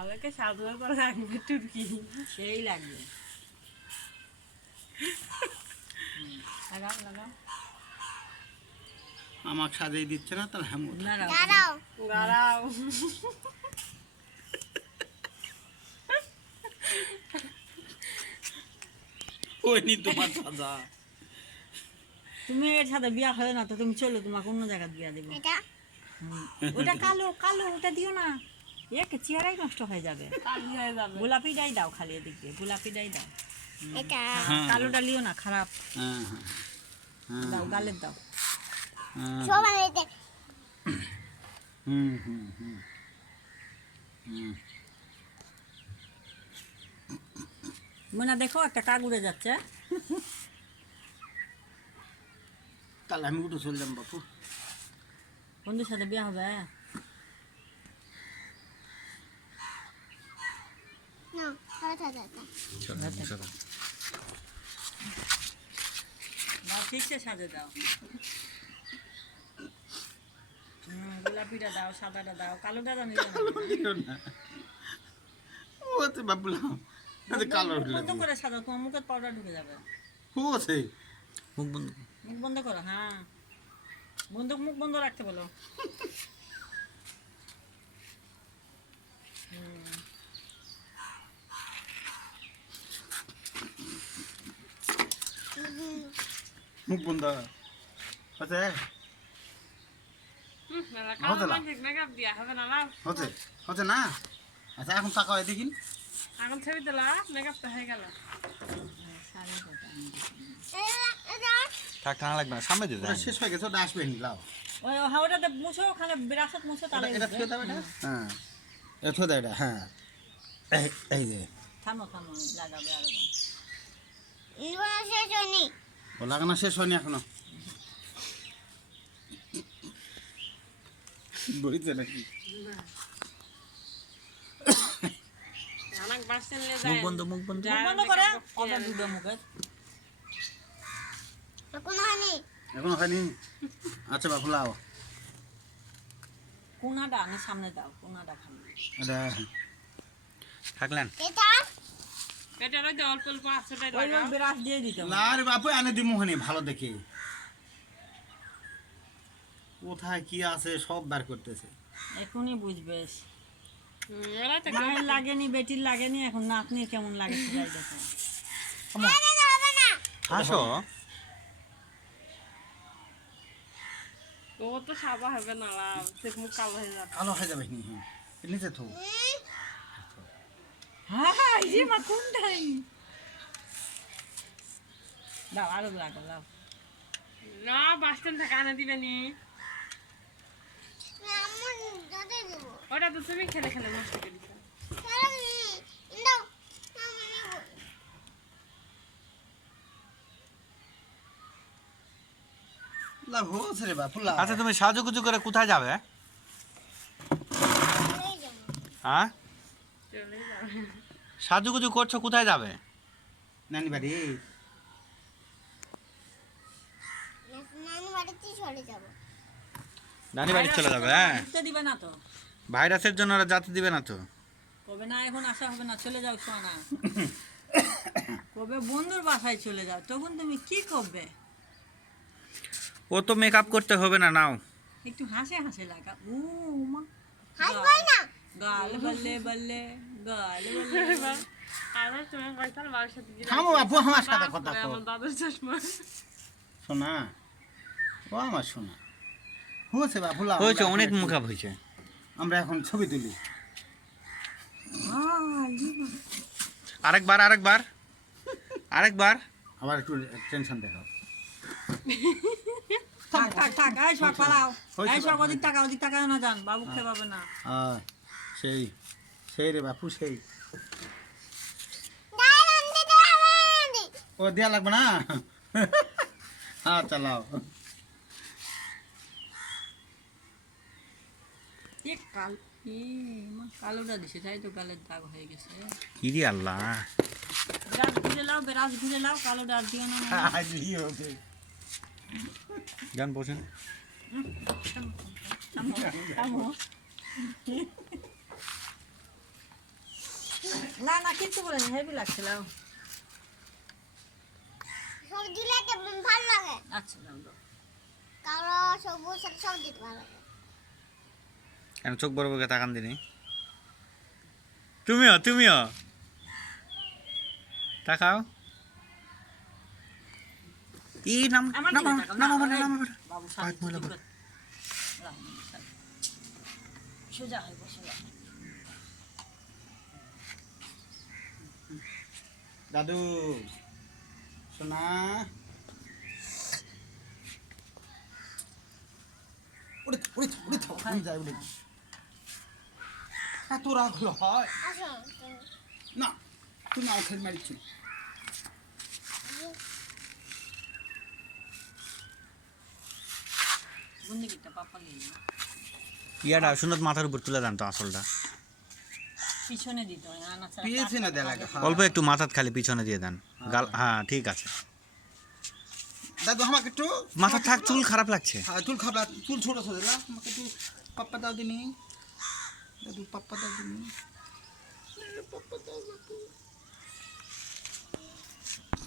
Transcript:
আমাকে সাধুয়া করে রাখবে টুরকি সেই লাগবে। লাগাও লাগাও। আমাকে সাজিয়ে দিচ্ছে না তাহলে হ্যাঁ দাঁড়াও গাড়াও ওই নি তোমার সাজা। তুমি এর সাথে বিয়া হয় না তো তুমি চলো তোমাকে অন্য জায়গায় বিয়া দেবো। এটা ওটা কালো কালো ওটা দিও না, এক চেহারাই নষ্ট হয়ে যাবে। কালি হয়ে যাবে গোলাপিটাই দাও, খালি এদিক দিয়ে গোলাপিটাই দাও। এটা কালোটা লিও না, খারাপ। হ্যাঁ হ্যাঁ দাও গালের দাও। হ্যাঁ। সবাই দেখ হুম হুম হুম হুম। মোনা দেখো একটা কাক উড়ে যাচ্ছে। তাহলে আমি উঠে চললাম বাপু। বন্ধুর সাথে বিয়া হবে। না দাঁড়া দাও ঠিকছে সাজে দাও। গোলাপিটা দাও, সাদাটা দাও, কালোটা দাও। দিও না ও তো বাবুলা আরে কালো উঠলে বন্ধ করে সাজাও, তোমার মুখে পাউডার ঢুকে যাবে। ও সেই মুখ বন্ধ। মুখ বন্ধ করো। হ্যাঁ মুখ বন্ধ রাখতে বলো। মুখ বন্ধ হচ্ছে মেকআপ দিয়া হবে না না হচ্ছে হচ্ছে না। আচ্ছা এখন তাকাও এদিকে। এখন ছবি তোলা মেকআপটা হয়ে গেল থাক টানা লাগবে না, সামনে দিয়ে ওটা শেষ হয়ে গেছে, ওটা আসবে নি লাও। ওই হাওড়াতে মুছো, ওখানে বিরাসত মুছো, তাহলে এটা ছুঁয়ে দাও এটা। হ্যাঁ এটা ছুঁয়ে দাও এটা। হ্যাঁ এই যে থামো থামো, লাগাবে আরো। ইলওয়া শেষ হয়নি ও লাগানো শেষ হয়নি এখনো। বইছে নাকি অনেক বাস নিয়ে মুখ যায় বন্ধ মুখ বন্ধ। মুখ বন্ধ করে পাউডার ঢুকবে মুখে। এখনো হয়নি এখনো হয়নি। আচ্ছা বাপু লাও কোনাটা আনে সামনে দাও, কোনাটা খালি। এটা থাকলেন এটা এটা রইতে অল্প অল্প আছে তাই ওই লাগাও বিরাস দিয়ে দিতে হবে। না রে বাপু এনে দিমু হনি ভালো দেখে। কোথায় কি আছে সব বের করতেছে। এখনই বুঝবে। এরা তো মায়ের লাগেনি, বেটির লাগেনি, এখন নাতনির কেমন লাগে সেটাই দেখো। হবে না হাসো। ও তো সাদা হবে না সে মুখ কালো হয়ে যাবে কালো হয়ে যাবে নি। হ্যাঁ এর নিচে থো। হ্যাঁ হ্যাঁ, এই যে মা কোনটাই দাও, আরো লাগাও লাও। না বাস স্ট্যান্ড থেকে আনে দিবেনি আমার দাদা দেব ওটা তো তুমি খেলে খেলে নষ্ট করে দিছো কারণ দাও আমি লাভ হচ্ছে রে বাপু লাভ। আচ্ছা তুমি সাজুগুজু করে কোথায় যাবে? হ্যাঁ চলেই যাবে সাজুগুজু করছো, কোথায় যাবে? নানি বাড়ি। নানু বাড়িতে চলে যাব নানি বাড়ি চলে যাবে? হ্যাঁ ঢুকতে দিবে না তো, ভাইরাসের জন্য ওরা যেতে দিবে না তো। কবে না এখন আসা হবে না, চলে যাও সোনা। কবে বন্ধুর বাসায় চলে যাও, তখন তুমি কি করবে? ও তো মেকআপ করতে হবে না, নাও। একটু হাসে হাসে লাগা। ও মা হাসবই না গাল বললে বললে, গাল বললে। আর তুমি পয়সা বাবার সাথে গিয়ে থামো বাপু আমার সাথে কথা কও। আমার দাদুর চশমা শোনা ও আমার শোনা হচ্ছে বাপু লাভ। হয়েছে, অনেক মেকআপ হয়েছে। আমরা এখন ছবি তুলি। আরেকবার আরেকবার আরেকবার। আবার একটু টেনশন দেখাও। থাক থাক থাক, এই সব পালাও, হয়েছে এই সব বাবু, ওদিক টাকা, ওদিক টাকা না যান, বাবু খেয়ে পাবে না। সেই সেই রে বাপু সেই। ও দেয়া লাগবে না। হ্যাঁ চালাও। এ কাল এ মা কালোটা দিছে, তাই তো গালের দাগ হয়ে গেছে। ইরি আল্লাহ। বিরাজ ঘুরে লাও, বিরাজ ঘুরে লাও, কালোটা আর দিও না। যান বসেন। থামো, থামো। না না কিচ্ছু বলেনি, হেভি লাগছিল। সব দিলে তো ভালো লাগে। আচ্ছা দাও দাও। কালো সবুজ আর সব দিতে ভালো লাগে। কেন চোখ বড় বড় করে তাকান দিনি? তুমিও তাকাও। নাম আমার নাম দিকে তাকাও, নাম না, নাম বাবু পাঁচ শান্তি মহিলা করে। সোজা হয়ে বসে যাও। দাদু সোনা উড়ে থাও আমি যাই বলে এত রাগ হলো হয় আসো না তুমি আউখের মারিছি বন্দিগিটা পাপা নিয়ে নাও। ইয়াটা সুন্দর মাথার উপর তুলে দেন তো আসলটা। পিছনে দিতে হয়, আনা ছাড়া পিয়েছে না দেয়া লাগে অল্প একটু মাথার খালি পিছনে দিয়ে দেন। গাল, হ্যাঁ ঠিক আছে। দাদু আমাকে একটু মাথা থাক, চুল খারাপ লাগছে। হ্যাঁ চুল খাবলা চুল ছোট ছোট না আমাকে একটু পাপ্পা দাও দিনি দাদু পাপ্পা দাও দিনি পাপ্পা দাও বাপু